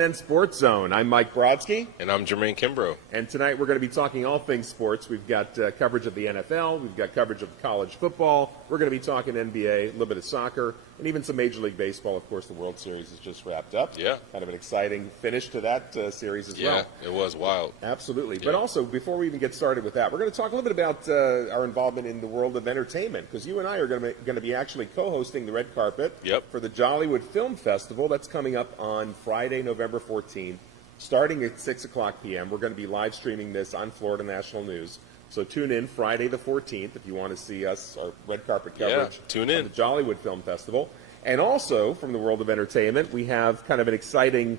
FNN Sports Zone. I'm Mike Brodsky. And I'm Jermaine Kimbrough. And tonight we're going to be talking all things sports. We've got coverage of the NFL. We've got coverage of college football. We're going to be talking NBA, a little bit of soccer, and even some Major League Baseball. Of course, the World Series has just wrapped up. Yeah. Kind of an exciting finish to that series as well. Yeah, it was wild. Absolutely. Yeah. But also, before we even get started with that, we're going to talk a little bit about our involvement in the world of entertainment, because you and I are going to be actually co-hosting the red carpet for the Jollywood Film Festival. That's coming up on Friday, November 14th. Starting at 6 o'clock p.m., we're going to be live streaming this on Florida National News. So tune in Friday the 14th if you want to see us, our red carpet coverage tune in. of the Jollywood Film Festival. And also, from the world of entertainment, we have kind of an exciting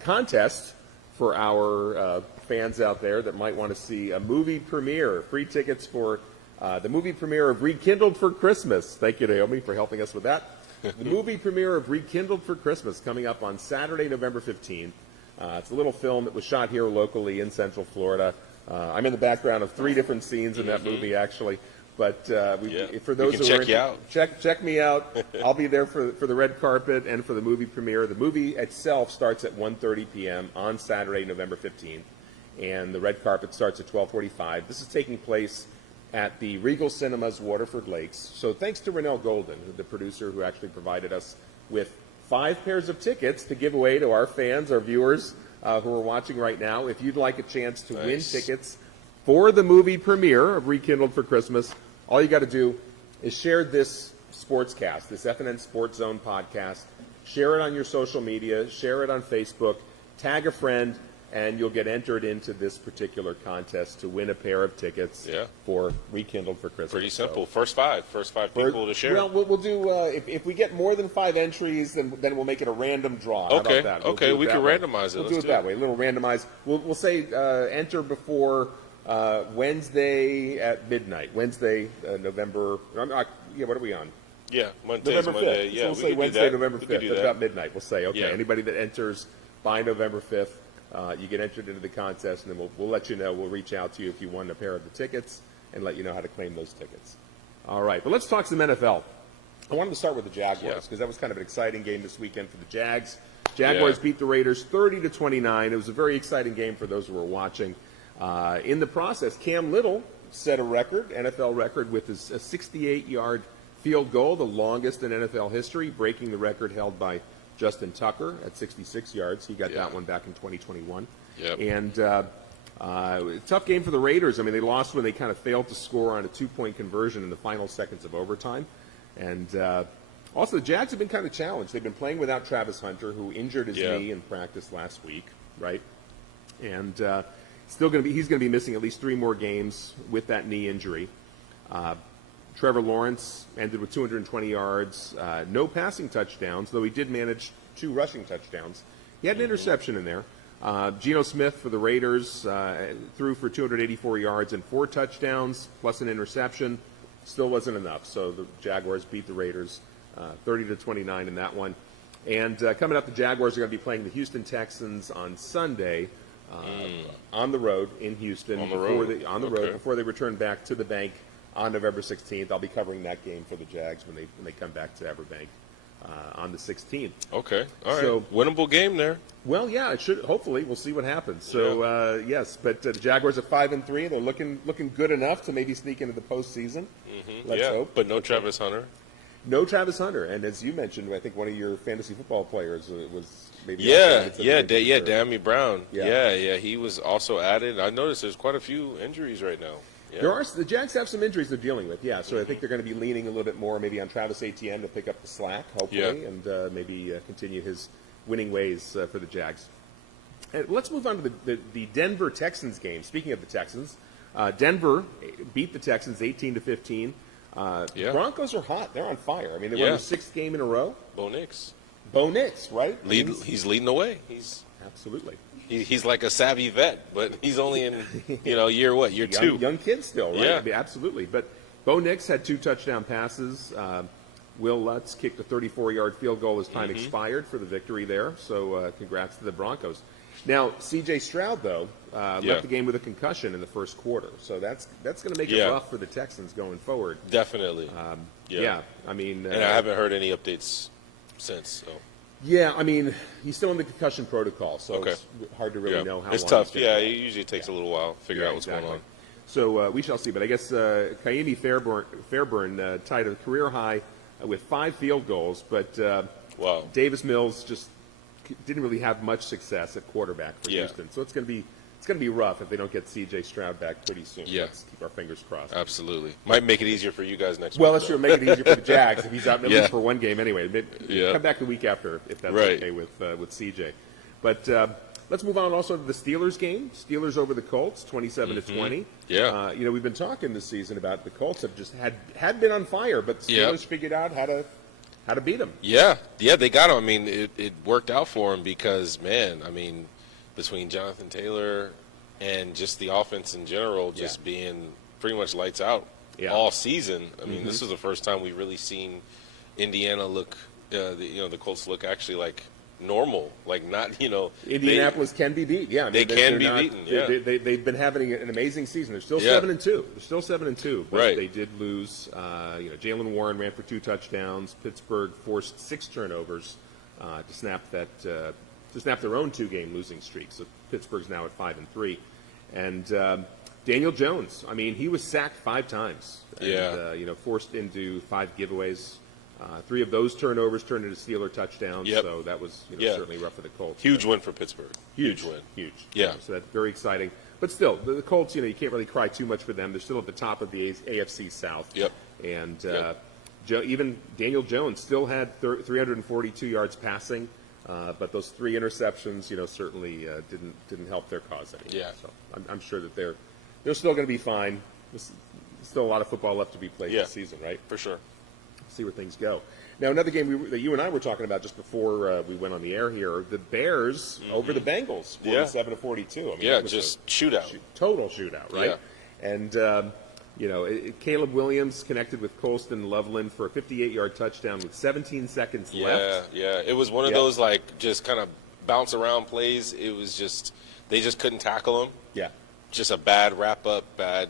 contest for our fans out there that might want to see a movie premiere. Free tickets for the movie premiere of Rekindled for Christmas. Thank you, Naomi, for helping us with that. The movie premiere of Rekindled for Christmas coming up on Saturday, November 15th. It's a little film that was shot here locally in Central Florida. I'm in the background of 3 different scenes in that movie, actually. But for those who check you out. Check me out. I'll be there for the red carpet and for the movie premiere. The movie itself starts at 1:30 p.m. on Saturday, November 15th, and the red carpet starts at 12:45. This is taking place at the Regal Cinemas, Waterford Lakes. So thanks to Renell Golden, the producer who actually provided us with 5 pairs of tickets to give away to our fans, our viewers who are watching right now. If you'd like a chance to win tickets for the movie premiere of Rekindled for Christmas, all you got to do is share this sportscast, this FNN Sports Zone podcast. Share it on your social media, share it on Facebook, tag a friend, and you'll get entered into this particular contest to win a pair of tickets for Rekindled for Christmas. Pretty simple. First five people to share. Well, we'll do, if we get more than 5 entries, then we'll make it a random draw. How about that? We can randomize it. We'll do it that way, a little randomized. We'll say enter before Wednesday at midnight. Wednesday, November, what are we on? Yeah, November 5th. Monday. Yeah, so we'll say Wednesday, November 5th. At about midnight, we'll say, okay, Yeah. anybody that enters by November 5th, you get entered into the contest, and then we'll let you know. We'll reach out to you if you won a pair of the tickets and let you know how to claim those tickets. All right, but let's talk some NFL. I wanted to start with the Jaguars because that was kind of an exciting game this weekend for the Jags. Jaguars beat the Raiders 30-29. It was a very exciting game for those who were watching. In the process, Cam Little set a record, NFL record, with his 68-yard field goal, the longest in NFL history, breaking the record held by Justin Tucker at 66 yards. He got that one back in 2021. And tough game for the Raiders. I mean, they lost when they kind of failed to score on a 2-point conversion in the final seconds of overtime. And also, the Jags have been kind of challenged. They've been playing without Travis Hunter, who injured his knee in practice last week, right? And he's going to be missing at least 3 more games with that knee injury. Trevor Lawrence ended with 220 yards, no passing touchdowns, though he did manage 2 rushing touchdowns. He had an interception in there. Geno Smith for the Raiders threw for 284 yards and 4 touchdowns, plus an interception. Still wasn't enough, so the Jaguars beat the Raiders 30-29 in that one. And coming up, the Jaguars are going to be playing the Houston Texans on Sunday on the road in Houston. Before they return back to the bank on November 16th. I'll be covering that game for the Jags when they come back to Everbank on the 16th. Okay, all right. So, winnable game there. Well, yeah, it should. Hopefully, we'll see what happens. So, yes, but the Jaguars are 5-3. They're looking good enough to maybe sneak into the postseason. Let's hope. But no Travis Hunter. No Travis Hunter, and as you mentioned, I think one of your fantasy football players was maybe. Dammy Brown. Yeah, he was also added. I noticed there's quite a few injuries right now. Yeah. The Jags have some injuries they're dealing with, so I think they're going to be leaning a little bit more maybe on Travis Etienne to pick up the slack, hopefully, and maybe continue his winning ways for the Jags. And let's move on to the Denver Texans game. Speaking of the Texans, Denver beat the Texans 18-15. Broncos are hot. They're on fire. I mean, they won their 6th game in a row. Bo Nix, right? He's leading the way. Absolutely. He's like a savvy vet, but he's only in, year 2. Young kid still, right? Yeah. I mean, absolutely. But Bo Nix had 2 touchdown passes. Will Lutz kicked a 34-yard field goal as time expired for the victory there. So congrats to the Broncos. Now, C.J. Stroud, though, left the game with a concussion in the first quarter. So that's going to make it rough for the Texans going forward. Definitely. I mean. And I haven't heard any updates since. So. Yeah, I mean, he's still in the concussion protocol, so Okay. it's hard to really know how It's long tough. he's gonna Yeah, go. it usually takes a little while to figure out what's going on. So we shall see. But I guess Kaimi Fairburn tied a career high with 5 field goals, but Wow. Davis Mills just didn't really have much success at quarterback for Yeah. Houston. So it's going to be rough if they don't get C.J. Stroud back pretty soon. Yeah. Let's keep our fingers crossed. Absolutely. Might make it easier for you guys next Well, week. that's true. Make it easier for the Jags if he's out at Yeah. least for one game anyway. Maybe Yeah. Come back the week after if that's Right. okay with CJ. But let's move on also to the Steelers game. Steelers over the Colts, 27-20. Yeah. We've been talking this season about the Colts have just had been on fire, but the Steelers Yep. figured out how to beat them. Yeah, they got him. I mean, it worked out for him because, man, I mean, between Jonathan Taylor and just the offense in general just being pretty much lights out all season. I mean, this is the first time we've really seen Indiana look, the Colts look actually like normal, like not, Indianapolis can be beat. Yeah, I mean, they can they're be not- beaten. Yeah. They've been having an amazing season. They're still Yeah. 7-2. They're still 7-2, but Right. they did lose. Jalen Warren ran for 2 touchdowns. Pittsburgh forced 6 turnovers to snap their own 2-game losing streak. So Pittsburgh's now at 5-3, and Daniel Jones. I mean, he was sacked 5 times. And, forced into 5 giveaways. 3 of those turnovers turned into Steeler touchdowns, Yep. so that was certainly rough for the Colts. Huge win for Pittsburgh. Huge win. Huge. Yeah. So that's very exciting. But still, the Colts, you can't really cry too much for them. They're still at the top of the AFC South. Yep. And even Daniel Jones still had 342 yards passing, but those 3 interceptions, certainly didn't help their cause any. Yeah. So I'm sure that they're still going to be fine. There's still a lot of football left to be played this season, right? For sure. See where things go. Now, another game that you and I were talking about just before we went on the air here, the Bears over the Bengals, 47-42. I mean, that was just shootout. Total shootout, right? Yeah. And, Caleb Williams connected with Colston Loveland for a 58-yard touchdown with 17 seconds left. Yeah. It was one of those, like, just kind of bounce around plays. It was just, they just couldn't tackle him. Yeah. Just a bad wrap-up, bad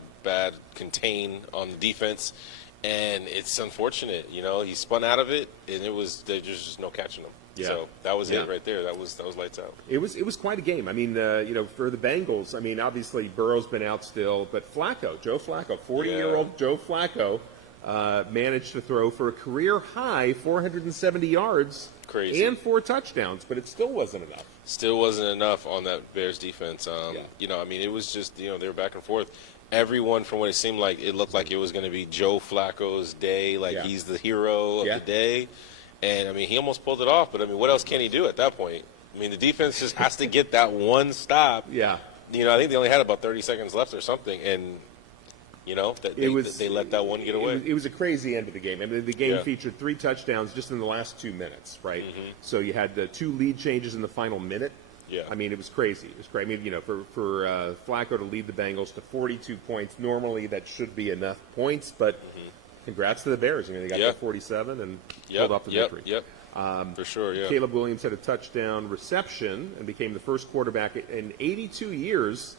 contain on the defense. And it's unfortunate, he spun out of it, and there's just no catching him. Yeah. So that was it right there. That was lights out. It was quite a game. I mean, for the Bengals, I mean, obviously Burrow's been out still, but Joe Flacco, 40-year-old Joe Flacco, managed to throw for a career high 470 yards Crazy. and 4 touchdowns, but it still wasn't enough. Still wasn't enough on that Bears defense. I mean, it was just, they were back and forth. Everyone, from what it seemed like, it looked like it was going to be Joe Flacco's day, like he's the hero of the day. And, I mean, he almost pulled it off, but, I mean, what else can he do at that point? I mean, the defense just has to get that one stop. Yeah. I think they only had about 30 seconds left or something, and, they let that one get away. It was a crazy end of the game. I mean, the game featured 3 touchdowns just in the last 2 minutes, right? Mm-hmm. So you had the 2 lead changes in the final minute. Yeah. I mean, it was crazy. It was crazy. I mean, for Flacco to lead the Bengals to 42 points, normally that should be enough points, but congrats to the Bears. They got to 47 and pulled off the victory. For sure, yeah. Caleb Williams had a touchdown reception and became the first quarterback in 82 years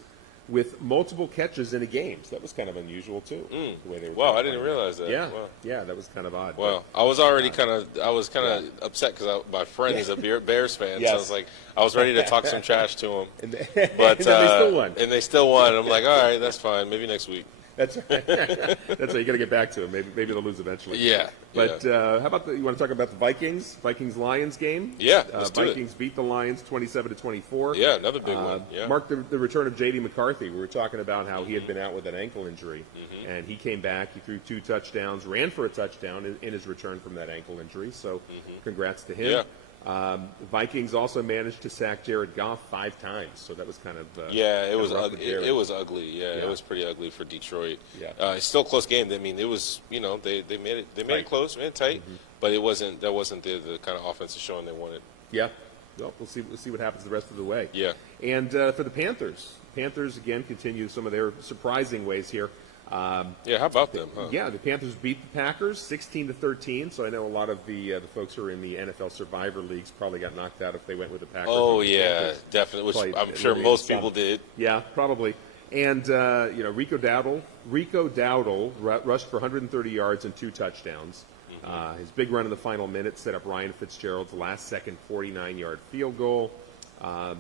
with multiple catches in a game. So that was kind of unusual, too. The way they were I didn't realize that. Yeah, Wow. yeah, that was kind of odd. Well, I was already kind of upset because my friend is a Bears fan, so I was like, I was ready to talk some trash to him. But and then they still won. And they still won. I'm like, all right, that's fine. Maybe next week. That's right. That's how you got to get back to them. Maybe they'll lose eventually. Yeah. But how about you want to talk about the Vikings-Lions game? Yeah, let's do it. Vikings beat the Lions 27-24. Yeah, another big one. Yeah. Marked the return of J.D. McCarthy. We were talking about how he had been out with an ankle injury, and he came back. He threw 2 touchdowns, ran for a touchdown in his return from that ankle injury. So congrats to him. Yeah. Vikings also managed to sack Jared Goff 5 times, so that was kind of it was rough for ugly. Jared. It was ugly. Yeah, it was pretty ugly for Detroit. Yeah. It's still a close game. I mean, it was they made it close, made it tight, but that wasn't the kind of offensive showing they wanted. Yeah. Well, we'll see what happens the rest of the way. Yeah. And for the Panthers again continue some of their surprising ways here. How about them? Huh? Yeah, the Panthers beat the Packers 16-13. So I know a lot of the folks who are in the NFL Survivor leagues probably got knocked out if they went with the Packers. Oh the yeah, Panthers definitely. Which played I'm sure really most some. people did. Yeah, probably. And Rico Dowdle rushed for 130 yards and 2 touchdowns. His big run in the final minute set up Ryan Fitzgerald's last-second 49-yard field goal. The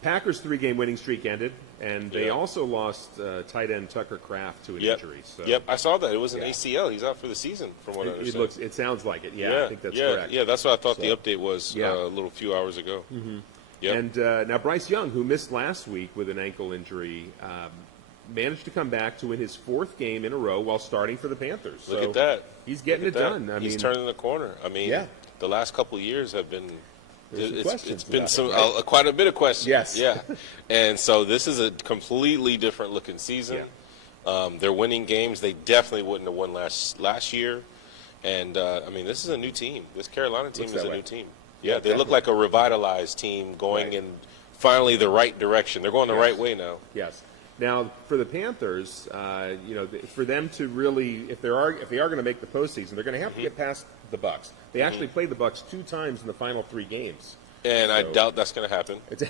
Packers' 3-game winning streak ended, and they also lost tight end Tucker Kraft to an injury. So, Yep, I saw that. It was an ACL. He's out for the season, from what I understand. It sounds like it. Yeah, I think that's correct. Yeah, that's what I thought the update was a little few hours ago. Mm-hmm. Yep. And now Bryce Young, who missed last week with an ankle injury, managed to come back to win his 4th game in a row while starting for the Panthers. Look at that. He's getting it done. He's turning the corner. I mean, the last couple of years have been it's been quite a bit of questions. Yes. Yeah. And so this is a completely different looking season. Yeah. They're winning games they definitely wouldn't have won last year. And, I mean, this is a new team. This Carolina team is a new team. Yeah, they look like a revitalized team going in finally the right direction. They're going the right way now. Yes. Now, for the Panthers, for them to really, if they are going to make the postseason, they're going to have to get past the Bucs. They actually played the Bucs 2 times in the final 3 games. And I doubt that's going to happen. Do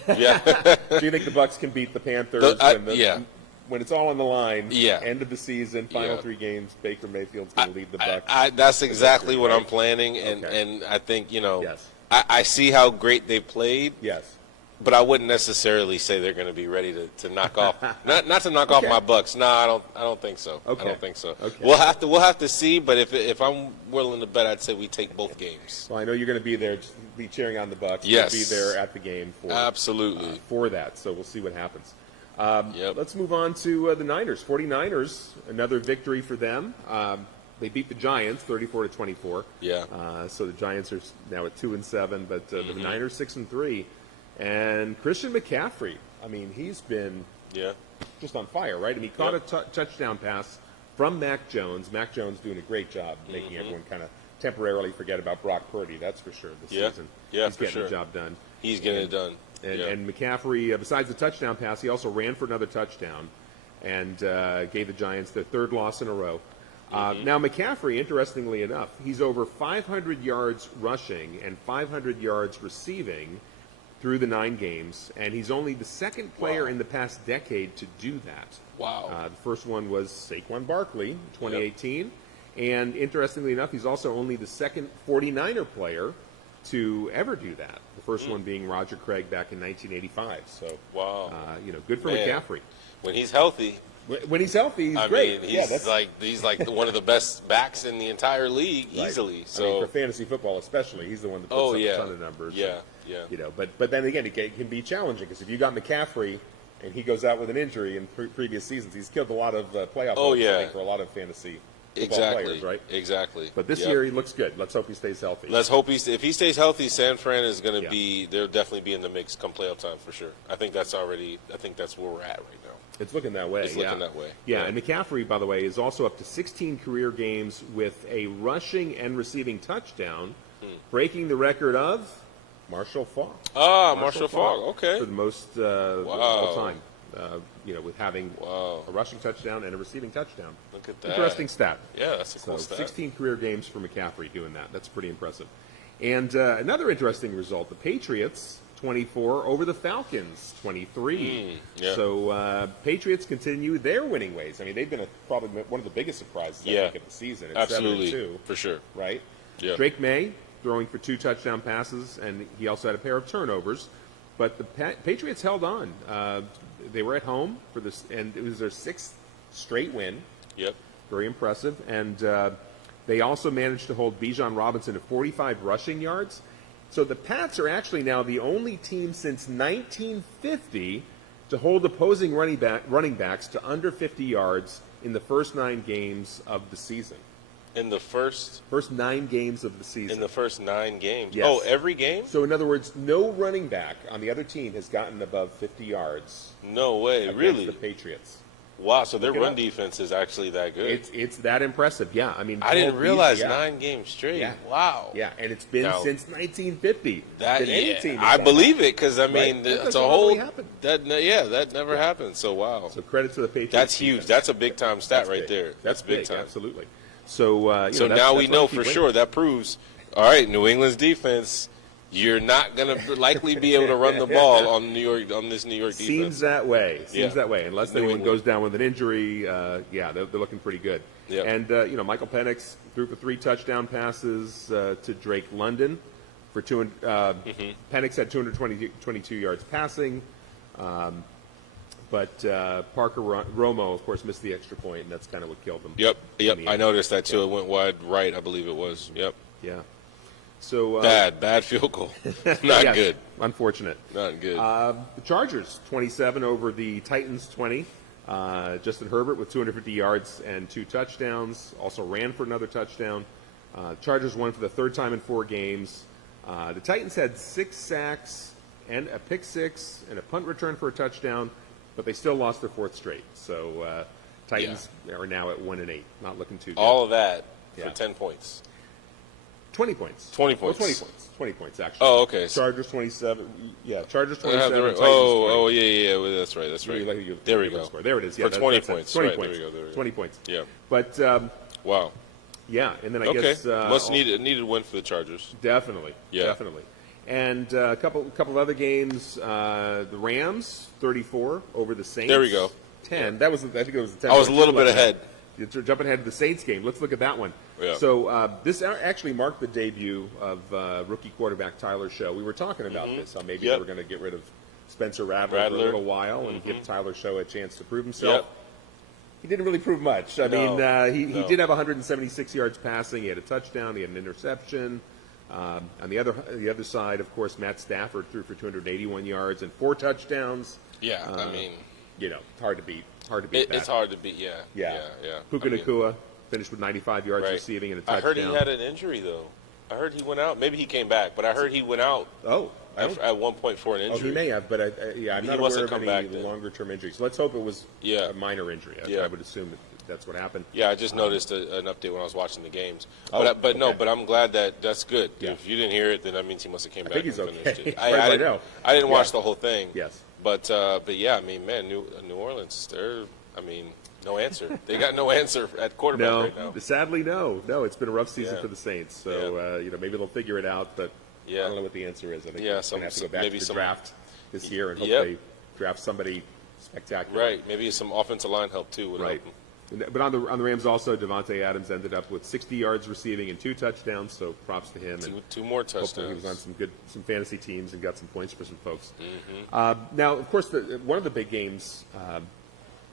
you think the Bucs can beat the Panthers when it's all on the line? End of the season, final 3 games, Baker Mayfield's going to lead the Bucs. That's exactly what I'm planning, and I think I see how great they played. Yes. But I wouldn't necessarily say they're going to be ready to knock off not to knock off my Bucs. No, I don't think so. Okay. I don't think so. Okay. We'll have to see. But if I'm willing to bet, I'd say we take both games. Well, I know you're going to be there, be cheering on the Bucs. Yes. You'll be there at the game for that. So we'll see what happens. Let's move on to the Niners. 49ers, another victory for them. They beat the Giants 34-24. Yeah. So the Giants are now at 2-7, but the Niners 6-3. And Christian McCaffrey, I mean, he's been just on fire, right? I mean, he caught a touchdown pass from Mac Jones. Mac Jones doing a great job making everyone kind of temporarily forget about Brock Purdy, that's for sure, this season. Yeah, he's getting the job done. He's getting it done. And McCaffrey, besides the touchdown pass, he also ran for another touchdown and gave the Giants their 3rd loss in a row. Now, McCaffrey, interestingly enough, he's over 500 yards rushing and 500 yards receiving through the 9 games, and he's only the 2nd player in the past decade to do that. Wow. The first one was Saquon Barkley in 2018, and interestingly enough, he's also only the 2nd 49er player to ever do that. The first one being Roger Craig back in 1985. So, good for McCaffrey. When he's healthy. When he's healthy, he's great. Mean, he's like one of the best backs in the entire league, easily. So I mean, for fantasy football, especially, he's the one that puts up a ton of numbers. Yeah. But then again, it can be challenging because if you got McCaffrey and he goes out with an injury in previous seasons, he's killed a lot of playoff points, I think, for a lot of fantasy football players, right? Exactly. But this year he looks good. Let's hope he stays healthy. Let's hope if he stays healthy, San Fran is going to be. They'll definitely be in the mix come playoff time for sure. I think that's where we're at right now. It's looking that way. It's looking that way. Yeah, and McCaffrey, by the way, is also up to 16 career games with a rushing and receiving touchdown, breaking the record of Marshall Faulk. Marshall Faulk. Okay. For the most all time, with having a rushing touchdown and a receiving touchdown. Look at that. Interesting stat. Yeah, that's a cool stat. 16 career games for McCaffrey doing that. That's pretty impressive. And another interesting result, the Patriots 24 over the Falcons 23. So Patriots continue their winning ways. I mean, they've been probably one of the biggest surprises I think of the season. It's absolutely 7-2, for sure. Right? Yeah. Drake May throwing for 2 touchdown passes, and he also had a pair of turnovers. But the Patriots held on. They were at home for this, and it was their 6th straight win. Yep. Very impressive. And they also managed to hold Bijan Robinson to 45 rushing yards. So the Pats are actually now the only team since 1950 to hold opposing running backs to under 50 yards in the first 9 games of the season. In the first 9 games of the season. In the first 9 games. Yes. Oh, every game? So in other words, no running back on the other team has gotten above 50 yards. No way, really? The Patriots. Wow, so their run defense is actually that good. It's that impressive, yeah. I mean, I didn't realize 9 games straight. Yeah. Wow. Yeah, and it's been since 1950. I believe it because I mean, it's a whole. That never happened. So wow. So credit to the Patriots. That's huge. Defense. That's a big time stat right there. That's big time. Absolutely. So now we know for sure. That proves. All right, New England's defense. you're not going to likely be able to run the ball on this New York defense. Seems that way. Seems that way. Unless anyone England goes down with an injury, they're looking pretty good. Yep. And Michael Penix threw for 3 touchdown passes to Drake London for two. Penix had 222 yards passing, but Parker Romo, of course, missed the extra point, and that's kind of what killed them. Yep. I noticed that too. It went wide right, I believe it was. Yep. Yeah. So bad field goal. Not good. Unfortunate. Not good. The Chargers 27 over the Titans 20. Justin Herbert with 250 yards and 2 touchdowns. Also ran for another touchdown. Chargers won for the 3rd time in 4 games. The Titans had 6 sacks and a pick 6 and a punt return for a touchdown, but they still lost their 4th straight. So Titans are now at 1-8. Not looking too good. All of that for 10 points. 20 points. 20 points. 20 points. 20 points, actually. Oh, okay. Chargers 27. Yeah, Chargers 27. Titans 20. Yeah. Well, that's right. There we go. There it is. Yeah, for 20 points. 20 right, points. There we go. 20 points. Yeah. But, wow. Yeah, and then I okay. guess. Must needed win for the Chargers. Definitely. Yeah. Definitely. And a couple of other games. The Rams 34 over the Saints. There we go. 10. That was, I think it was the 10. I was a little bit ahead. You're jumping ahead of the Saints game. Let's look at that one. Yeah. So this actually marked the debut of rookie quarterback Tyler Show. We were talking about this. How maybe they were going to get rid of Spencer Rattler for a little while and give Tyler Show a chance to prove himself. Yep. He didn't really prove much. I mean, he did have 176 yards passing. He had a touchdown. He had an interception. On the other side, of course, Matt Stafford threw for 281 yards and 4 touchdowns. Yeah, I mean, hard to beat. It's hard to beat. Yeah. Puka Nacua finished with 95 yards receiving and a touchdown. I heard he had an injury though. I heard he went out. Maybe he came back, but I heard he went out. At one point for an injury. Oh, he may have, but I'm not aware of any longer-term injuries. So let's hope it was a minor injury. I would assume that's what happened. Yeah, I just noticed an update when I was watching the games. But I'm glad that's good. Yeah. If you didn't hear it, then that means he must have came back and finished it. I didn't watch the whole thing. Yes. But yeah, I mean, man, New Orleans, no answer. They got no answer at quarterback right now. Sadly, no. It's been a rough season for the Saints. So maybe they'll figure it out, but I don't know what the answer is. I think they're going to have to go back to the draft this year and hope they draft somebody spectacular. Right. Maybe some offensive line help too would help them. But on the Rams also, Devontae Adams ended up with 60 yards receiving and 2 touchdowns. So props to him. Two more touchdowns. Hopefully he was on some fantasy teams and got some points for some folks. Now, of course, one of the big games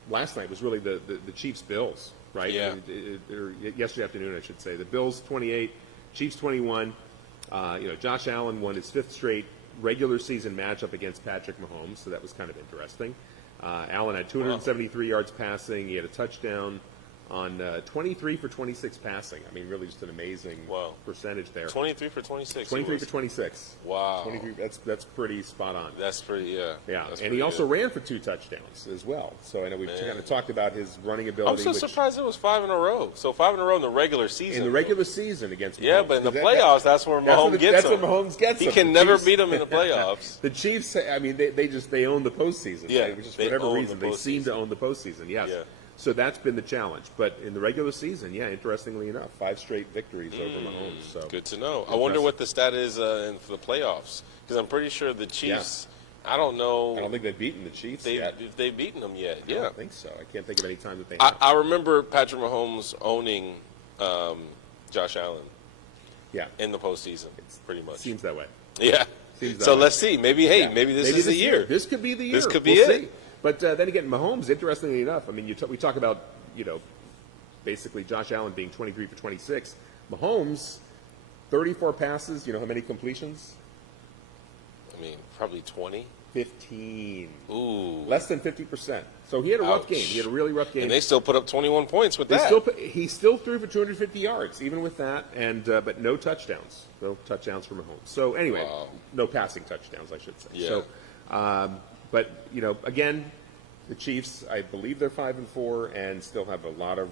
last night was really the Chiefs Bills, right? Yeah. Or yesterday afternoon, I should say. The Bills 28, Chiefs 21. Josh Allen won his 5th straight regular season matchup against Patrick Mahomes, so that was kind of interesting. Allen had 273 yards passing. He had a touchdown on 23 for 26 passing. I mean, really just an amazing percentage there. 23 for 26. 23 for 26. Wow. 23, that's pretty spot on. That's pretty, yeah. And he also ran for 2 touchdowns as well. So I know we've kind of talked about his running ability. I'm so surprised it was 5 in a row. So 5 in a row in the regular season. In the regular season against Mahomes. Yeah, but in the playoffs, that's where Mahomes gets him. That's where Mahomes gets him. He can never beat him in the playoffs. The Chiefs, I mean, they own the postseason. Yeah, right? For whatever reason, they seem to own the postseason, yes. Yeah. So that's been the challenge. But in the regular season, interestingly enough, 5 straight victories over Mahomes. So good to know. I wonder what the stat is for the playoffs. Because I'm pretty sure the Chiefs, I don't know. I don't think they've beaten the Chiefs yet. They've beaten them yet. I don't think so. I can't think of any time that they have. I remember Patrick Mahomes owning Josh Allen in the postseason, pretty much. Seems that way. Yeah. So let's see. Maybe this is the year. This could be the year. This could be it. See. But then again, Mahomes, interestingly enough, I mean, we talk about, basically Josh Allen being 23 for 26. Mahomes, 34 passes. You know how many completions? I mean, probably 20. 15. Ooh. Less than 50%. So he had a rough game. He had a really rough game. And they still put up 21 points with that. He still threw for 250 yards, even with that, and but no touchdowns. No touchdowns for Mahomes. So anyway, no passing touchdowns, I should say. Yeah. So, but, again, the Chiefs, I believe they're 5-4 and still have a lot of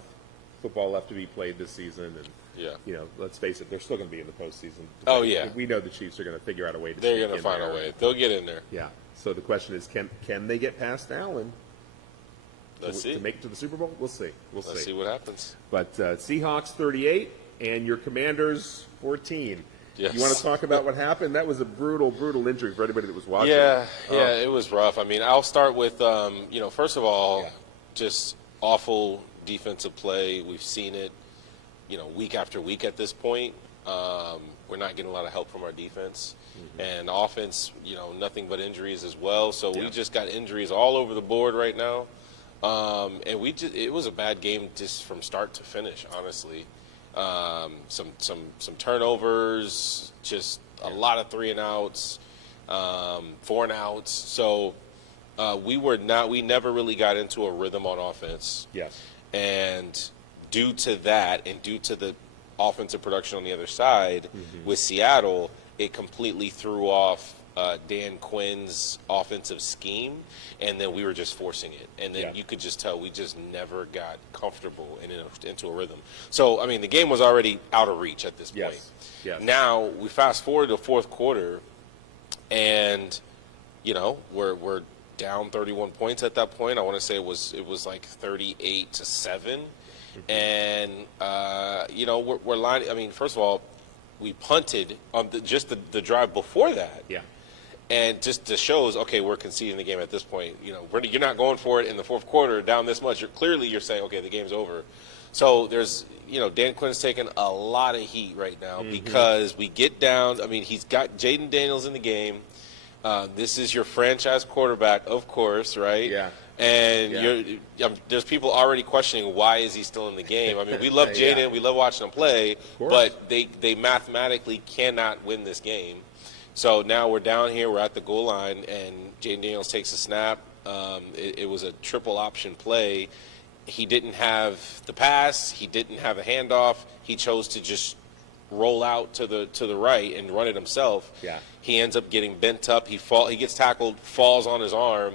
football left to be played this season. And, let's face it, they're still going to be in the postseason. Oh, yeah. We know the Chiefs are going to figure out a way to They're going to find a way. They'll get in there. Yeah. So the question is, can they get past Allen? Let's see. To make it to the Super Bowl? We'll see. Let's see what happens. But Seahawks 38 and your Commanders 14. Yes. You want to talk about what happened? That was a brutal, brutal injury for anybody that was watching. Yeah, it was rough. I mean, I'll start with, first of all, just awful defensive play. We've seen it, week after week at this point. We're not getting a lot of help from our defense. And offense, nothing but injuries as well. So we just got injuries all over the board right now. And it was a bad game just from start to finish, honestly. Some turnovers, just a lot of 3-and-outs, 4-and-outs. So we never really got into a rhythm on offense. Yes. And due to that, and due to the offensive production on the other side with Seattle, it completely threw off Dan Quinn's offensive scheme, and then we were just forcing it. And then you could just tell we just never got comfortable into a rhythm. So, I mean, the game was already out of reach at this point. Yes. Now, we fast forward to the fourth quarter, and, we're down 31 points at that point. I want to say it was like 38-7. And, we're lining. I mean, first of all, we punted on just the drive before that. Yeah. And just shows, okay, we're conceding the game at this point. You're not going for it in the fourth quarter down this much. You're saying, okay, the game's over. So there's, Dan Quinn's taking a lot of heat right now because we get down. I mean, he's got Jaden Daniels in the game. This is your franchise quarterback, of course, right? Yeah. And there's people already questioning why is he still in the game. I mean, we love Jaden, we love watching him play, but they mathematically cannot win this game. So now we're down here, we're at the goal line, and Jaden Daniels takes a snap. It was a triple option play. He didn't have the pass, he didn't have a handoff. He chose to just roll out to the right and run it himself. Yeah. He ends up getting bent up. He gets tackled, falls on his arm.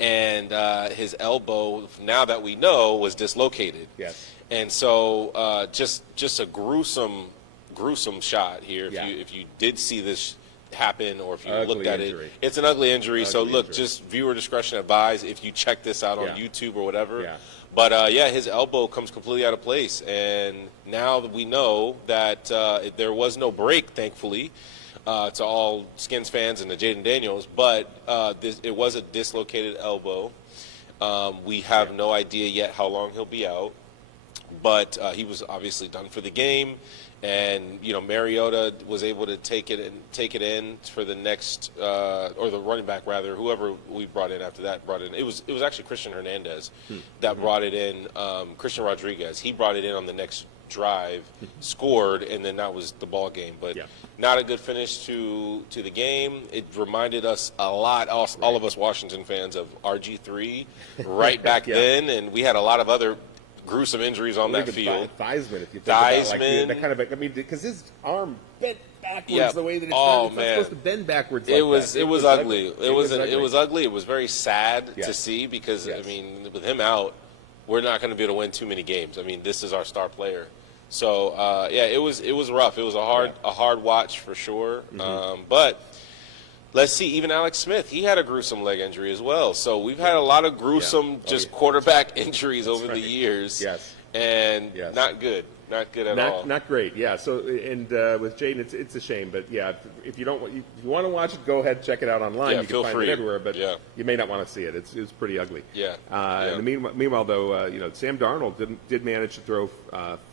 And his elbow, now that we know, was dislocated. Yes. And so just a gruesome shot here. If you did see this happen, or if you looked at it, it's an ugly injury. So look, just viewer discretion advised if you check this out on YouTube or whatever. Yeah. But his elbow comes completely out of place, and now that we know that there was no break, thankfully. To all Skins fans and to Jaden Daniels, but it was a dislocated elbow. We have no idea yet how long he'll be out, but he was obviously done for the game, and Mariota was able to take it in for the next or the running back rather, whoever we brought in after that brought in. It was actually Christian Hernandez that brought it in. Christian Rodriguez, he brought it in on the next drive, scored, and then that was the ball game. But not a good finish to the game. It reminded us a lot, all of us Washington fans, of RG3 right back then, and we had a lot of other gruesome injuries on that field. Theismann, if you think about that kind of, I mean, because his arm bent backwards the way that it's not supposed to bend backwards. It was ugly. It was ugly. It was very sad to see because I mean, with him out, we're not going to be able to win too many games. I mean, this is our star player. So it was rough. It was a hard watch for sure. But let's see, even Alex Smith, he had a gruesome leg injury as well. So we've had a lot of gruesome quarterback injuries over the years. Yes. And not good. Not good at all. Not great. Yeah. So with Jaden, it's a shame, but if you want to watch it, go ahead, check it out online. You can find it everywhere, but you may not want to see it. It's pretty ugly. Meanwhile, though, Sam Darnold did manage to throw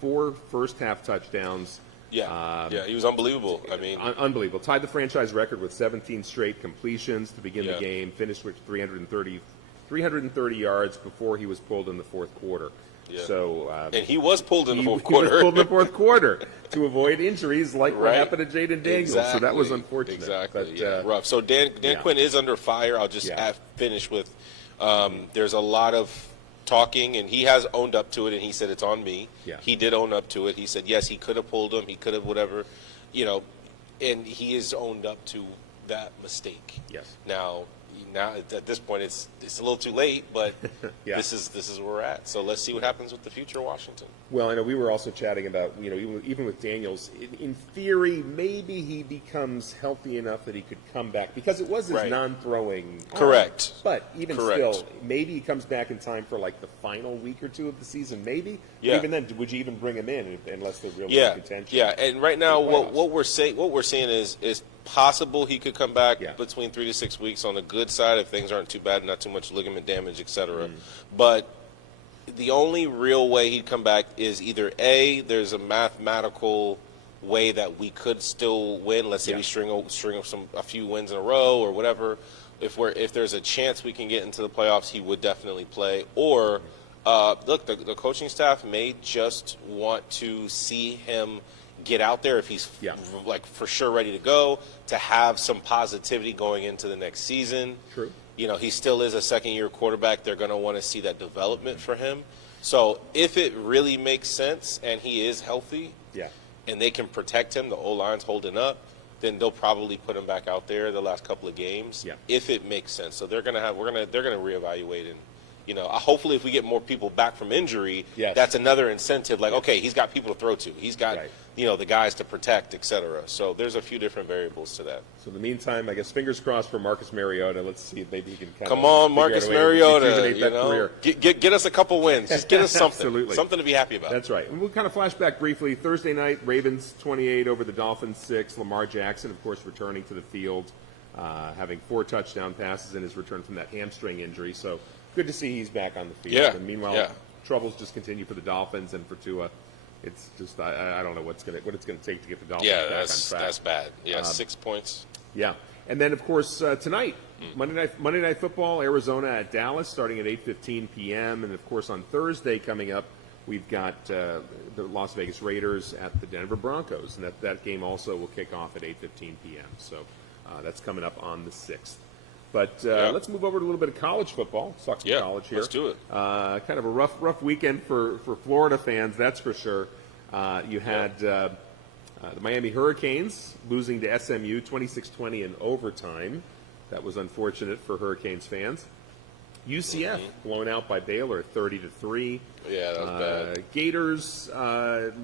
4 first-half touchdowns. He was unbelievable. I mean, unbelievable. Tied the franchise record with 17 straight completions to begin the game. Finished with 330 yards before he was pulled in the fourth quarter. Yeah. So and he was pulled in the fourth quarter. He was pulled in the fourth quarter to avoid injuries like what happened to Jaden Daniels. Exactly. So that was unfortunate. Exactly. But, rough. So Dan Quinn is under fire. I'll just finish with there's a lot of talking, and he has owned up to it, and he said it's on me. Yeah. He did own up to it. He said, yes, he could have pulled him. He could have whatever, and he has owned up to that mistake. Yes. Now, now at this point it's a little too late, but Yeah. this is where we're at. So let's see what happens with the future of Washington. Well, I know we were also chatting about, even with Daniels, in theory, maybe he becomes healthy enough that he could come back because it was his Right. non-throwing. Correct. But even Correct. still, maybe he comes back in time for like the final week or two of the season. Maybe. Yeah. Even then, would you even bring him in unless they're really Yeah, in contention? yeah. And right now, for the playoffs? what we're seeing is possible he could come back Yeah. between 3 to 6 weeks on the good side if things aren't too bad, not too much ligament damage, etc. Mm. But the only real way he'd come back is either A, there's a mathematical way that we could still win. Let's say Yeah. we string a few wins in a row or whatever. If there's a chance we can get into the playoffs, he would definitely play. Or look, the coaching staff may just want to see him get out there if he's Yeah. like for sure ready to go, to have some positivity going into the next season. True. He still is a second-year quarterback. They're going to want to see that development for him. So if it really makes sense and he is healthy, Yeah. and they can protect him, the O-line's holding up, then they'll probably put him back out there the last couple of games. Yeah. If it makes sense. So they're gonna reevaluate, and hopefully if we get more people back from injury, Yes. that's another incentive. Like, okay, he's got people to throw to, he's got Right. the guys to protect, etc. So there's a few different variables to that. So in the meantime, I guess fingers crossed for Marcus Mariota. Let's see if maybe he can Come on, Marcus Mariota, rejuvenate that career. get us a couple wins, just get us something, Absolutely. something to be happy about. That's right. And we'll kind of flash back briefly. Thursday night, Ravens 28 over the Dolphins 6. Lamar Jackson, of course, returning to the field, having 4 touchdown passes in his return from that hamstring injury. So good to see he's back on the field. Yeah, And meanwhile, yeah. troubles just continue for the Dolphins and for Tua. It's just I don't know what it's going to take to get the Dolphins Yeah, back on that's track. bad. Yeah, 6 points. Yeah, and then of course tonight, Monday Night Football, Arizona at Dallas, starting at 8:15 p.m. And of course on Thursday coming up, we've got the Las Vegas Raiders at the Denver Broncos, and that game also will kick off at 8:15 p.m. So that's coming up on the 6th. But let's move over to a little bit of college football. Let's talk some college here. Let's do it. Kind of a rough weekend for Florida fans, that's for sure. You had the Miami Hurricanes losing to SMU 26-20 in overtime. That was unfortunate for Hurricanes fans. UCF blown out by Baylor 30-3. Yeah, that was bad. Gators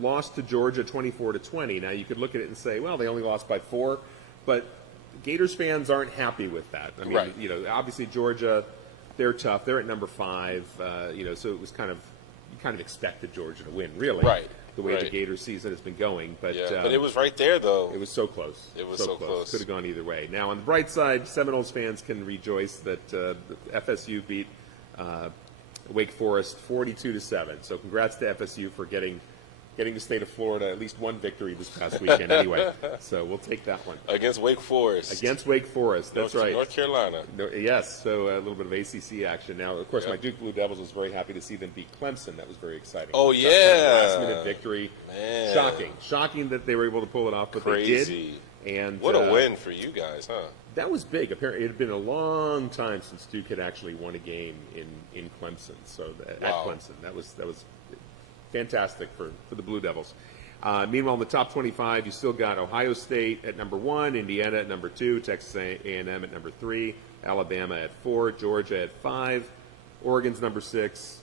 lost to Georgia 24-20. Now you could look at it and say, well, they only lost by 4, but Gators fans aren't happy with that. I mean, Right. Obviously Georgia, they're tough. They're at number 5. So it was you kind of expected Georgia to win, really. Right. The way the Right. Gators season has been going, but But it was right there, though. it was so close. It was so close. Could have gone either way. Now, on the bright side, Seminoles fans can rejoice that the FSU beat Wake Forest 42-7. So, congrats to FSU for getting the state of Florida at least one victory this past weekend. Anyway, so we'll take that one Against Wake Forest. against Wake Forest. That's right. North Carolina. No, yes, so a little bit of ACC action. Now, of course, my Duke Blue Devils was very happy to see them beat Clemson. That was very exciting. Oh, That kind of yeah. last-minute victory. Man. Shocking that they were able to pull it off, but Crazy. they did. And What a win for you guys, huh? that was big. Apparently, it had been a long time since Duke had actually won a game in Clemson. So at Wow. Clemson, that was fantastic for the Blue Devils. Meanwhile, in the top 25, you still got Ohio State at number 1, Indiana at number 2, Texas A&M at number 3, Alabama at 4, Georgia at 5, Oregon's number 6,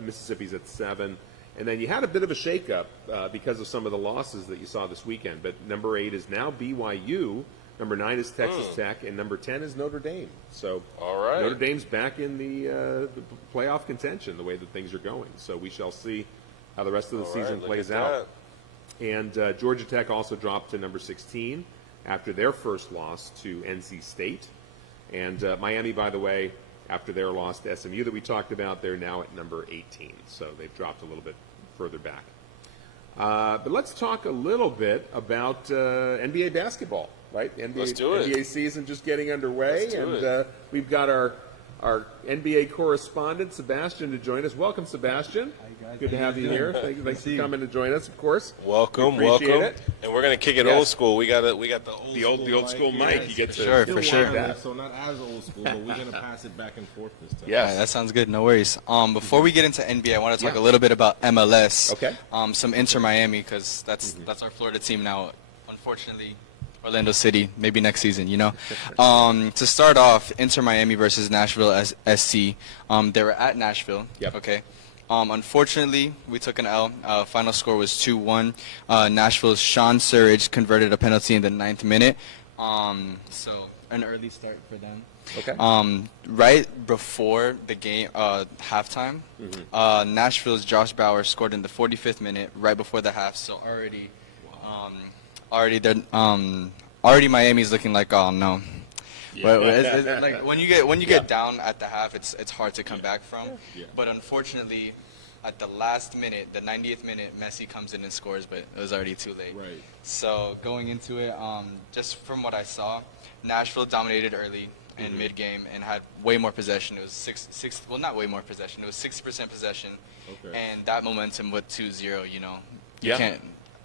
Mississippi's at 7. And then you had a bit of a shakeup because of some of the losses that you saw this weekend. But number 8 is now BYU, number 9 is Texas Tech, and number 10 is Notre Dame. So All right. Notre Dame's back in the playoff contention the way that things are going. So we shall see how the rest of the All season right, look plays at out. that. And Georgia Tech also dropped to number 16 after their first loss to NC State. And Miami, by the way, after their loss to SMU that we talked about, they're now at number 18. So they've dropped a little bit further back. But let's talk a little bit about NBA basketball, right? Let's do it. NBA season just getting underway. Let's do And it. we've got our NBA correspondent, Sebastian, to join us. Welcome, Sebastian. Hi, guys. Good to How have you you doing? here. Thanks see for you. coming to join us, of course. Welcome, We appreciate welcome. it. And we're gonna kick it Yes. old school. We got the old school mic. You get to sure, still for sure. want that. So not as old school, but we're gonna pass it back and forth this time. Yes. Yeah, that sounds good. No worries. Before we get into NBA, I want to talk a little bit about MLS. Okay. Some Inter Miami, because that's our Florida team now. Unfortunately, Orlando City, maybe next season, you know. To start off, Inter Miami versus Nashville SC. They were at Nashville. Yep. Okay. Unfortunately, we took an L. Final score was 2-1. Nashville's Sean Surridge converted a penalty in the 9th minute. So an early start for them. Okay. Right before the game, halftime, Nashville's Josh Bauer scored in the 45th minute, right before the half. So already Miami's looking like, oh no. But it's like when you get down at the half, it's hard to come back from. Yeah. But unfortunately, at the last minute, the 90th minute, Messi comes in and scores, but it was already too late. Right. So going into it, just from what I saw, Nashville dominated early and mid-game and had way more possession. It was not way more possession. It was 60% possession. Okay. And that momentum with 2-0, you know, you can't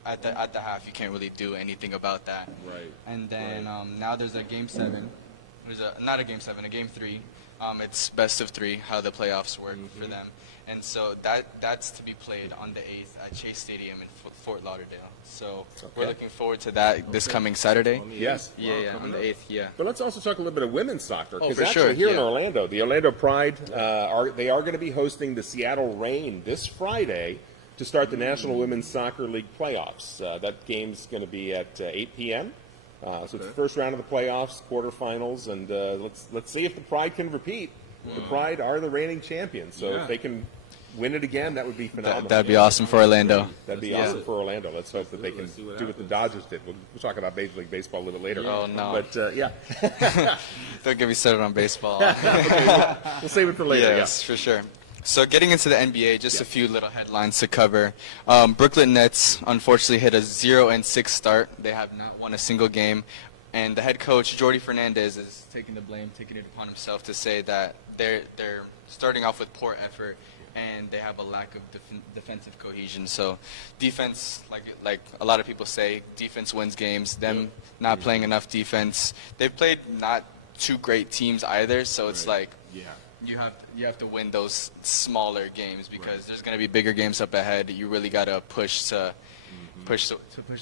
at the half you can't really do anything about that. Right. And then now there's a game 7. There's not a game 7, a game 3. It's best of 3, how the playoffs work for them. And so that's to be played on the 8th at Chase Stadium in Fort Lauderdale. So we're looking forward to that this coming Saturday. Yes. Yeah, on the 8th, yeah. But let's also talk a little bit of women's soccer. Oh, Because for actually sure, here in yeah. Orlando, the Orlando Pride, are going to be hosting the Seattle Reign this Friday to start the National Women's Soccer League playoffs. That game's going to be at 8 p.m. So it's the first round of the playoffs, quarterfinals, and let's see if the Pride can repeat. The Pride are the reigning champions, so if they can win it again, that would be phenomenal. That'd be awesome for Orlando. That'd be awesome for Orlando. Let's hope that they can do what the Dodgers did. We'll talk about Major League Baseball a little bit later. Oh, no. But, yeah. Don't get me started on baseball. We'll save it for later. Yes, for sure. So getting into the NBA, just a few little headlines to cover. Brooklyn Nets unfortunately hit a 0-6 start. They have not won a single game. And the head coach, Jordi Fernandez, is taking the blame, taking it upon himself to say that they're starting off with poor effort and they have a lack of defensive cohesion. So defense, like a lot of people say, defense wins games. Them not playing enough defense. They've played not two great teams either, so it's like you have to win those smaller games because there's going to be bigger games up ahead. You really got to push to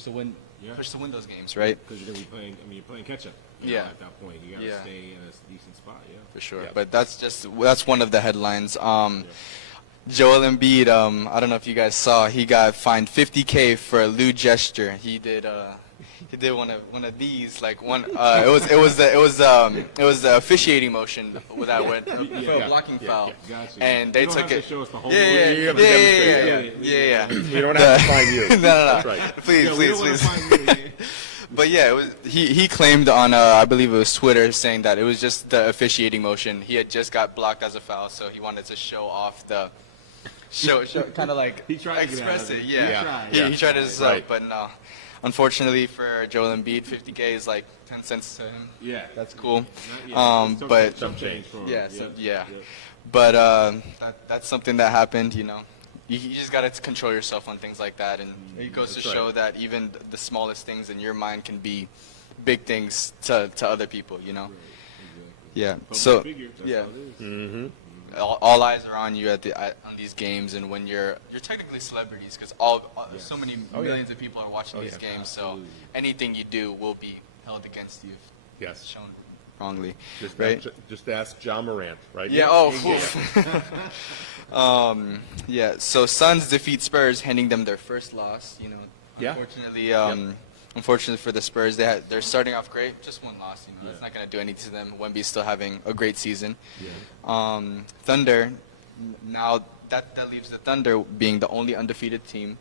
win those games, right? Because you're going to be playing. I mean, you're playing catch up. Yeah. At that point, you got to stay in a decent spot. Yeah. For sure. Yeah. But that's one of the headlines. Joel Embiid, I don't know if you guys saw, he got fined $50K for a lewd gesture. He did one of these, like one. It was the officiating motion that went for a blocking foul, Gotcha. and they You don't took have it. to show us the whole You have to demonstrate, Yeah. We don't have to find you. No. That's right. Please. But yeah, he claimed on I believe it was Twitter saying that it was just the officiating motion. He had just got blocked as a foul, so he wanted to show off the show kind of like He tried to get express out of it. it. Yeah, He tried. he tried his Right. but no. Unfortunately for Joel Embiid, $50K is like 10 cents to him. Yeah. That's cool. It's But some change for him. yeah. But that's something that happened. You know, you just gotta control yourself on things like that, and it goes to show that even the smallest things in your mind can be big things to other people. You know. Yeah. So yeah. All eyes are on you on these games, and when you're technically celebrities because so many millions of people are watching these games. So anything you do will be held against you if Yes. shown wrongly. Just ask Ja Morant, right? Yeah. Yeah. So Suns defeat Spurs, handing them their first loss. You know. Yeah. Unfortunately for the Spurs, they're starting off great. Just one loss, you know, it's not going to do anything to them. Wemby's still having a great season. Thunder, now that leaves the Thunder being the only undefeated team,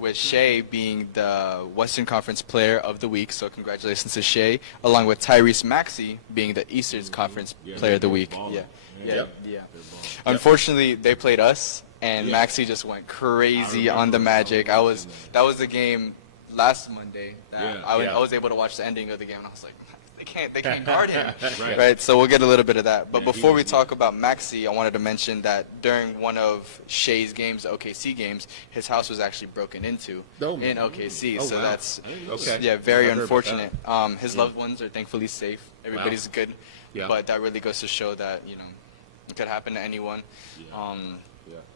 with Shea being the Western Conference Player of the Week. So congratulations to Shea, along with Tyrese Maxey being the Eastern Conference Player of the Week. Yeah. Unfortunately, they played us, and Maxey just went crazy on the Magic. That was the game last Monday that I was able to watch the ending of the game, and I was like, they can't guard him. Right. So we'll get a little bit of that. But before we talk about Maxey, I wanted to mention that during one of Shea's games, the OKC games, his house was actually broken into in OKC. So that's very unfortunate. His loved ones are thankfully safe. Everybody's good. But that really goes to show that, you know, it could happen to anyone.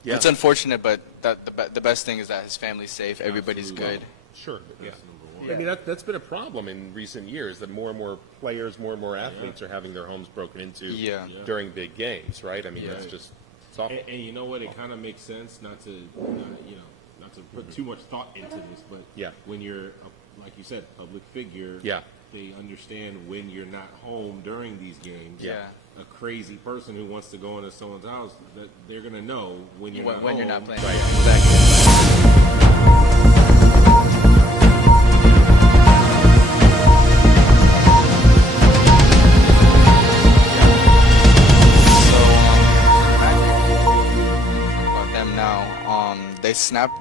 It's unfortunate, but the best thing is that his family's safe. Everybody's good. Sure. I mean, that's been a problem in recent years, that more and more players, more and more athletes are having their homes broken into during big games, right? I mean, that's just it's awful. And you know what? It kind of makes sense not to put too much thought into this, but when you're, like you said, public figure, they understand when you're not home during these games. A crazy person who wants to go into someone's house, that they're gonna know when you're not home. You're not playing. Right. Exactly.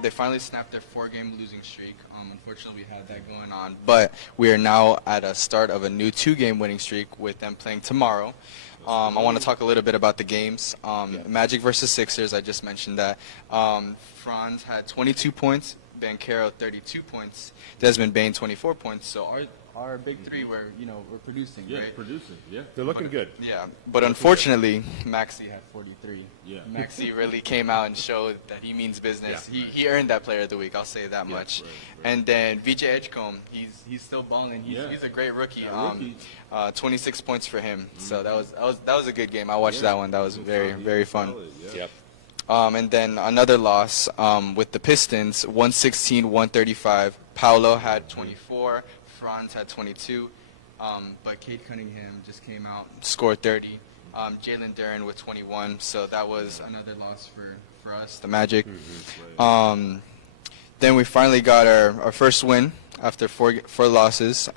They finally snapped their 4-game losing streak. Unfortunately, we had that going on, but we are now at a start of a new 2-game winning streak with them playing tomorrow. I want to talk a little bit about the games. Magic versus Sixers, I just mentioned that. Franz had 22 points, Banchero 32 points, Desmond Bain 24 points. So our big three were producing. Right? Producing. Yeah, they're looking good. Yeah, but unfortunately, Maxey had 43. Yeah, Maxey really came out and showed that he means business. He earned that Player of the Week. I'll say that much. Right. And then VJ Edgecombe, he's still balling. He's a great rookie. 26 points for him. So that was a good game. I watched that one. That was very fun. Yep. And then another loss with the Pistons, 116-135. Paolo had 24. Franz had 22. But Cade Cunningham just came out, scored 30. Jalen Duren with 21. So that was another loss for us, the Magic. Then we finally got our first win after four losses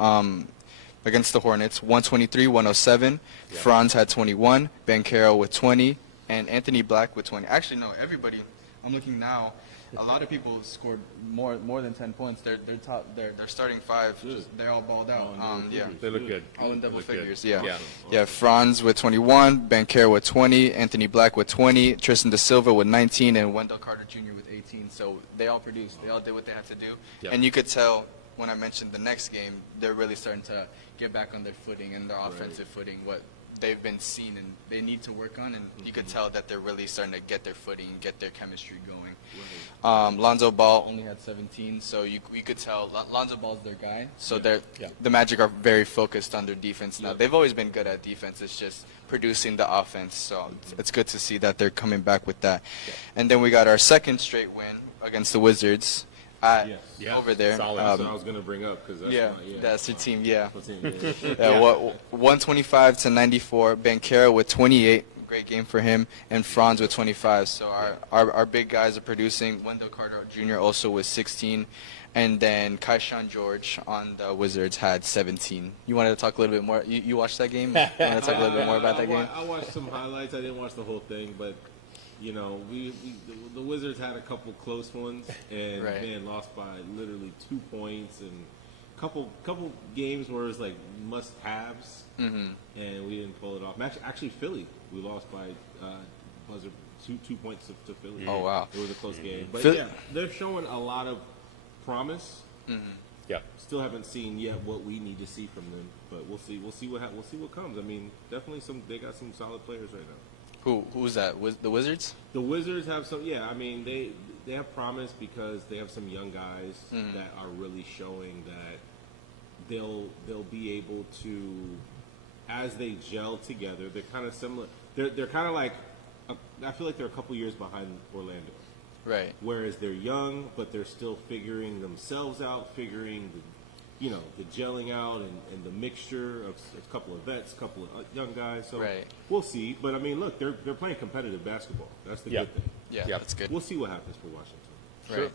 against the Hornets, 123-107. Franz had 21, Banchero with 20, and Anthony Black with 20. Actually, no, everybody. I'm looking now. A lot of people scored more than 10 points. They're starting five. They're all balled out. They look good. All in double figures. Good. Yeah. Franz with 21, Banchero with 20, Anthony Black with 20, Tristan Da Silva with 19, and Wendell Carter Jr. with 18. So they all produced. They all did what they had to do. And you could tell when I mentioned the next game, they're really starting to get back on their footing and their offensive footing, what they've been seen and they need to work on, and you could tell that they're really starting to get their footing and get their chemistry going. Lonzo Ball only had 17, so you could tell Lonzo Ball's their guy. So the Magic are very focused on their defense now. They've always been good at defense. It's just producing the offense. So it's good to see that they're coming back with that. And then we got our second straight win against the Wizards. Over there. Solid. That's what I was going to bring up because that's your team. 125-94. Banchero with 28. Great game for him, and Franz with 25. So our big guys are producing. Wendell Carter Jr. also with 16, and then Kaishan George on the Wizards had 17. You wanted to talk a little bit more? You watched that game? You want to talk a little bit more about that game? I watched some highlights. I didn't watch the whole thing, but the Wizards had a couple close ones, and man, lost by literally 2 points, and couple games where it was like must-haves, and we didn't pull it off. Actually, Philly, we lost by buzzer 2 points to Philly. Oh wow, it was a close game, but they're showing a lot of promise. Still haven't seen yet what we need to see from them, but we'll see. We'll see what comes. I mean, definitely they got some solid players right now. Who's that? The Wizards? The Wizards have some. Yeah, I mean they have promise because they have some young guys that are really showing that they'll be able to, as they gel together. They're kind of similar. They're kind of like I feel like they're a couple years behind Orlando. Right. Whereas they're young, but they're still figuring themselves out, figuring the gelling out and the mixture of a couple of vets, a couple of young guys. So we'll see. But I mean, look, they're playing competitive basketball. That's the good thing. Yeah, that's good. We'll see what happens for Washington. Right.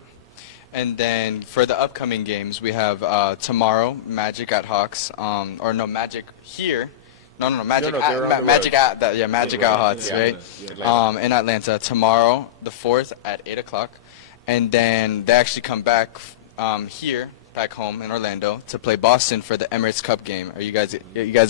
And then for the upcoming games, we have tomorrow Magic at Hawks. Magic here. Magic at Hawks, right? In Atlanta tomorrow, the 4th at 8:00, and then they actually come back here. Back home in Orlando to play Boston for the Emirates Cup game. Are you guys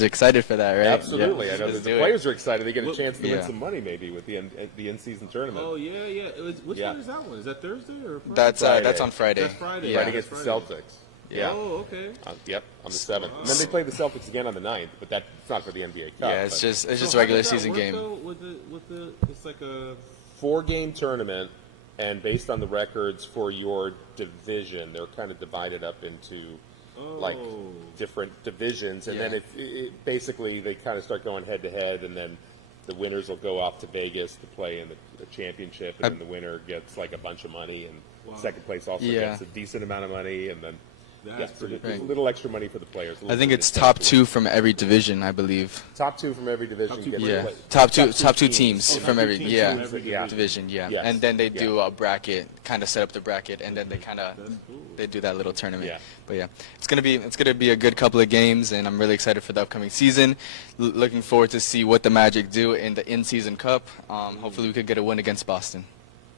excited for that, right? Absolutely. I know the players are excited. They get a chance to win some money maybe with the in-season tournament. Oh yeah. Which one is that one? Is that Thursday or Friday? That's on Friday. That's Friday. Friday against the Celtics. Yeah. Oh, okay. On the 7th. And then they play the Celtics again on the 9th, but that's not for the NBA Cup. Yeah, it's just a regular season game. It's like a 4-game tournament. And based on the records for your division, they're kind of divided up into like different divisions, and then basically they kind of start going head to head, and then the winners will go off to Vegas to play in the championship, and then the winner gets like a bunch of money, and second place also gets a decent amount of money, and then so there's a little extra money for the players. I think it's top 2 from every division, I believe. Top 2 from every division. Top two teams from every division. And then they do a bracket, kind of set up the bracket, and then they do that little tournament. But it's gonna be a good couple of games, and I'm really excited for the upcoming season. Looking forward to see what the Magic do in the in-season cup. Hopefully we could get a win against Boston.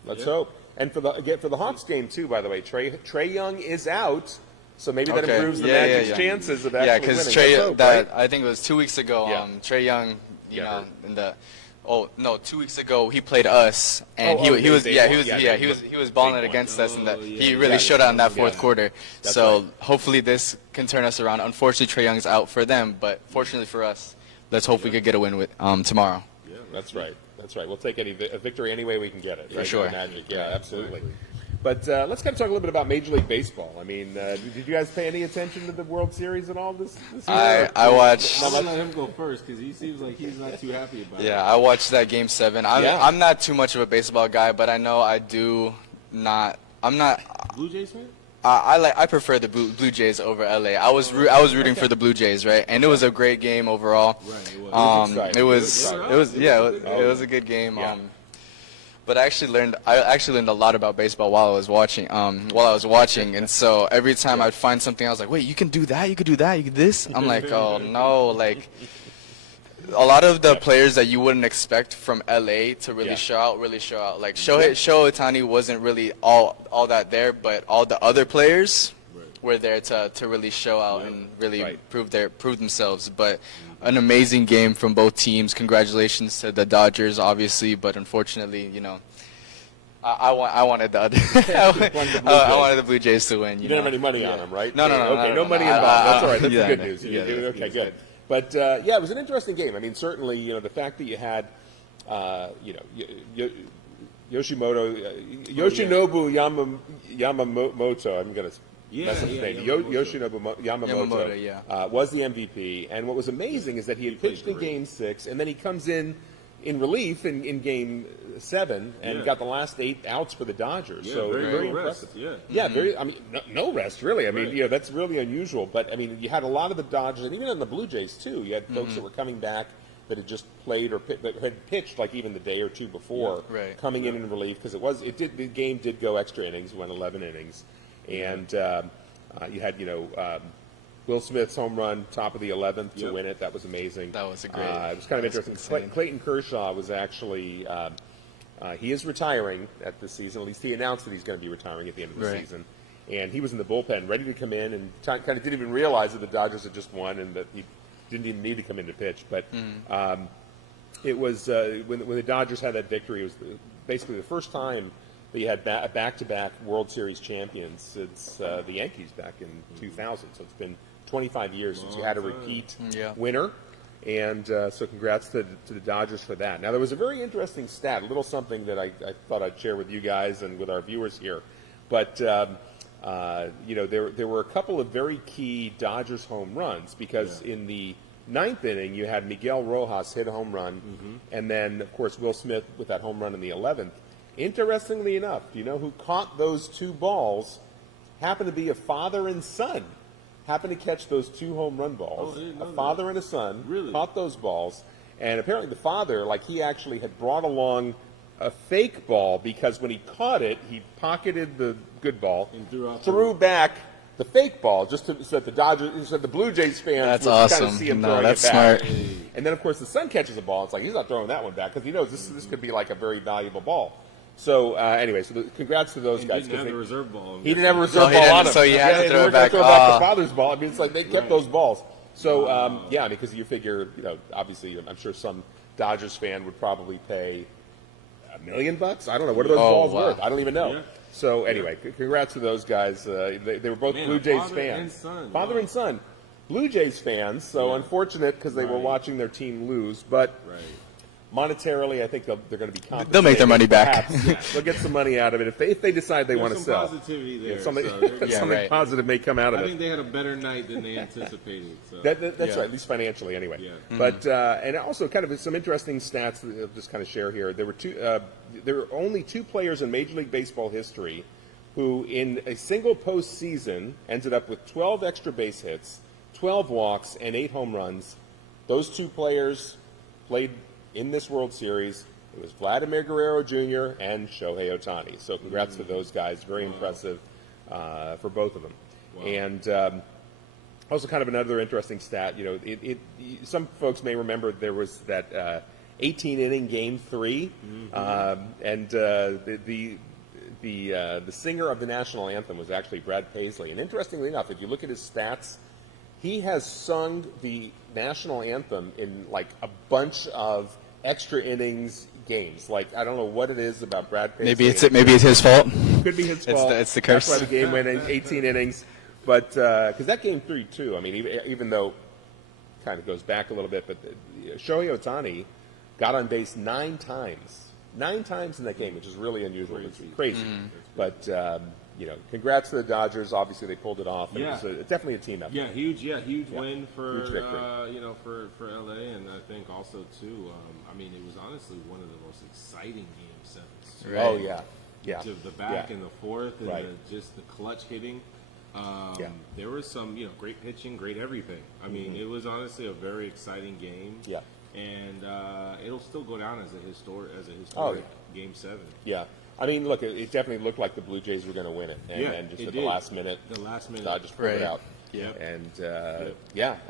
Let's hope. And for the Hawks game too, by the way, Trae Young is out. So maybe that improves the Magic's chances of actually winning. Yeah, because I think it was 2 weeks ago. Trae Young, in the 2 weeks ago he played us, and he was balling it against us, and he really showed out in that fourth quarter. So hopefully this can turn us around. Unfortunately, Trae Young's out for them, but fortunately for us, let's hope we could get a win with tomorrow. Yeah, that's right. We'll take a victory any way we can get it. Right? For sure. Magic. Yeah, absolutely. But let's kind of talk a little bit about Major League Baseball. I mean, did you guys pay any attention to the World Series at all this year? I watched. I'm going to let him go first because he seems like he's not too happy about it. Yeah, I watched that Game 7. I'm not too much of a baseball guy, but I know I'm not. Blue Jays fan? I prefer the Blue Jays over LA. I was rooting for the Blue Jays, right? And it was a great game overall. Right, it was a good game. Yeah. But I actually learned a lot about baseball while I was watching. And so every time I'd find something, I was like, wait, you can do that, you could do that, you could this. I'm like, oh no, like a lot of the players that you wouldn't expect from LA to really show out. Like Shohei Ohtani wasn't really all that there, but all the other players were there to really show out and really prove themselves. But an amazing game from both teams. Congratulations to the Dodgers, obviously, but unfortunately, I wanted the other. I wanted the Blue Jays to win. You didn't have any money on them, right? No. Okay, no money involved. That's all right. That's the good news. Okay, good. But it was an interesting game. I mean, certainly, the fact that you had, Yoshinobu Yamamoto. I'm going to mess up his name. Yoshinobu Yamamoto was the MVP. And what was amazing is that he had pitched in Game 6, and then he comes in relief in Game 7 and got the last 8 outs for the Dodgers. So very impressive. Very. I mean, no rest really. I mean, that's really unusual. But I mean, you had a lot of the Dodgers, and even on the Blue Jays too. You had folks that were coming back that had just played or that had pitched like even the day or two before, coming in relief because the game did go extra innings, went 11 innings. And you had, Will Smith's home run, top of the 11th to win it. That was amazing. That was a great. It was kind of interesting. Clayton Kershaw was actually he is retiring at this season. At least he announced that he's going to be retiring at the end of the season. And he was in the bullpen, ready to come in, and kind of didn't even realize that the Dodgers had just won and that he didn't even need to come in to pitch. But it was when the Dodgers had that victory, it was basically the first time that you had back-to-back World Series champions since the Yankees back in 2000. So it's been 25 years since you had a repeat winner. And so congrats to the Dodgers for that. Now, there was a very interesting stat, a little something that I thought I'd share with you guys and with our viewers here. But, there were a couple of very key Dodgers home runs because in the 9th inning, you had Miguel Rojas hit a home run. And then, of course, Will Smith with that home run in the 11th. Interestingly enough, do you know who caught those 2 balls? Happened to be a father and son. Happened to catch those 2 home run balls. A father and a son caught those balls. And apparently the father, he actually had brought along a fake ball because when he caught it, he pocketed the good ball, and threw back the fake ball just so that the Blue Jays fans would kind of see him throwing it back. Smart. And then, of course, the son catches the ball. It's like he's not throwing that one back because he knows this could be like a very valuable ball. So anyway, congrats to those guys. He didn't have the reserve ball. He didn't have a reserve ball on him. So he had to throw it back. The father's ball. I mean, it's like they kept those balls. So because you figure, obviously, I'm sure some Dodgers fan would probably pay $1 million. I don't know. What are those balls worth? I don't even know. So anyway, congrats to those guys. They were both Blue Jays fans. Father and son. Blue Jays fans. So unfortunate because they were watching their team lose, but. monetarily, I think they're going to be compensated. They'll make their money back. Perhaps, they'll get some money out of it if they decide they want to sell. Positivity there. Something, So something positive may come out of it. I think they had a better night than they anticipated. So. That's right, at least financially, anyway. Yeah. But and also kind of some interesting stats that I'll just kind of share here. There were only 2 players in Major League Baseball history who, in a single postseason, ended up with 12 extra base hits, 12 walks, and 8 home runs. Those 2 players played in this World Series. It was Vladimir Guerrero Jr. and Shohei Ohtani. So congrats to those guys. Very impressive for both of them. Wow. And also kind of another interesting stat, some folks may remember there was that 18-inning Game 3, and the singer of the national anthem was actually Brad Paisley. And interestingly enough, if you look at his stats, he has sung the national anthem in like a bunch of extra innings games. Like, I don't know what it is about Brad Paisley. Maybe it's his fault. Could be his fault. It's the curse. That's why the game went in 18 innings. But because that Game 3 too, I mean, even though it kind of goes back a little bit, but Shohei Ohtani got on base 9 times. 9 times in that game, which is really unusual. It's crazy. Mm-hmm. But congrats to the Dodgers. Obviously, they pulled it off. Yeah. It was definitely a team effort. Yeah, huge win for huge for LA, and I think also too. I mean, it was honestly one of the most exciting Game 7s. Right? Oh yeah. To the back and the fourth, and just the clutch hitting. There was some great pitching, great everything. I mean, it was honestly a very exciting game. Yeah. And it'll still go down as a historic Game 7. Yeah. I mean, look, it definitely looked like the Blue Jays were going to win it. And then just at the last minute, Dodgers pulled it out. Yeah. And,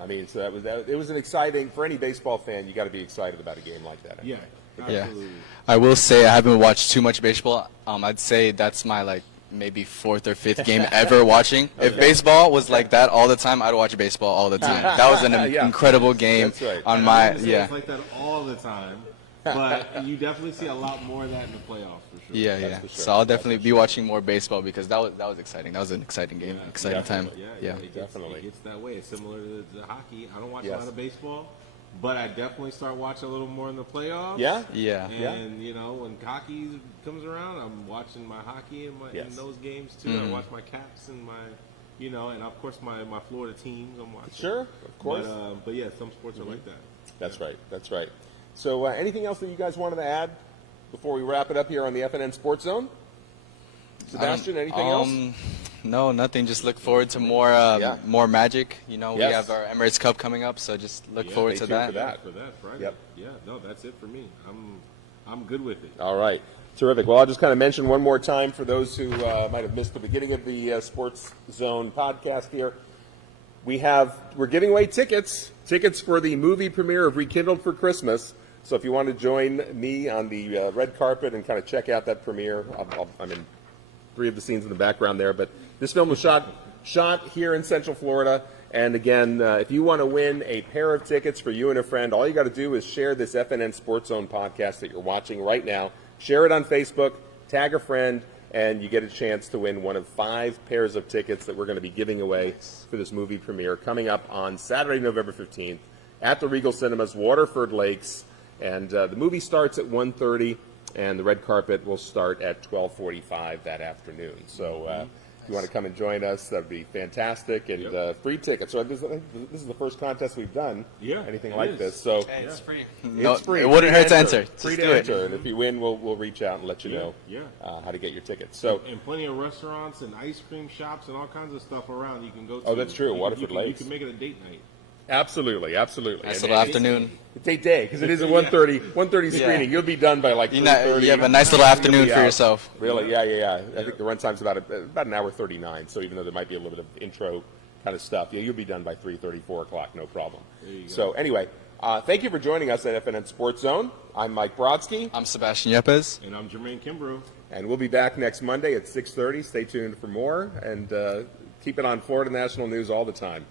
I mean, so it was an exciting, for any baseball fan, you got to be excited about a game like that. Yeah, absolutely. Yeah. I will say I haven't watched too much baseball. I'd say that's my, maybe 4th or 5th game ever watching. Okay. If baseball was like that all the time, I'd watch baseball all the time. That was an incredible game. That's right. On my It's like that all the time, but you definitely see a lot more of that in the playoffs for sure. Yeah. For sure. So I'll definitely be watching more baseball because that was exciting. That was an exciting game, exciting time. Yeah, definitely. It gets that way. It's similar to the hockey. I don't watch a lot of baseball. But I definitely start watching a little more in the playoffs. Yeah. And when hockey comes around, I'm watching my hockey in those games too. I watch my Caps and my, and of course my Florida teams. I'm watching. Sure, of course. But yeah, some sports are like that. That's right. So anything else that you guys wanted to add before we wrap it up here on the FNN Sports Zone? Sebastian, anything else? No, nothing. Just look forward to more magic. We have our Emirates Cup coming up, so just look forward to that. For that Friday. Yep. Yeah, no, that's it for me. I'm good with it. All right. Terrific. Well, I'll just kind of mention one more time for those who might have missed the beginning of the Sports Zone podcast here. We're giving away tickets for the movie premiere of Rekindled for Christmas. So if you want to join me on the red carpet and kind of check out that premiere, I'm in 3 of the scenes in the background there, but this film was shot here in Central Florida. And again, if you want to win a pair of tickets for you and a friend, all you got to do is share this FNN Sports Zone podcast that you're watching right now. Share it on Facebook, tag a friend, and you get a chance to win one of 5 pairs of tickets that we're going to be giving away for this movie premiere coming up on Saturday, November 15th at the Regal Cinemas, Waterford Lakes. And the movie starts at 1:30. And the red carpet will start at 12:45 that afternoon. So if you want to come and join us, that would be fantastic. And free tickets. So this is the first contest we've done. Anything like this. So it's free. It's free. It wouldn't hurt to enter. Free to enter. And if you win, we'll reach out and let you know how to get your tickets. So and plenty of restaurants and ice cream shops and all kinds of stuff around you can go to. Oh, that's true. Waterford Lakes. You can make it a date night. Absolutely. Nice little afternoon. It's a day because it is a 1:30 screening. You'll be done by like 3:30. You have a nice little afternoon for yourself. Really? Yeah. I think the run time's about an hour 39. So even though there might be a little bit of intro kind of stuff, you'll be done by 3:30, 4 o'clock, no problem. So anyway, thank you for joining us at FNN Sports Zone. I'm Mike Brodsky. I'm Sebastian Yepes. And I'm Jermaine Kimbrough. And we'll be back next Monday at 6:30. Stay tuned for more and keep it on Florida National News all the time.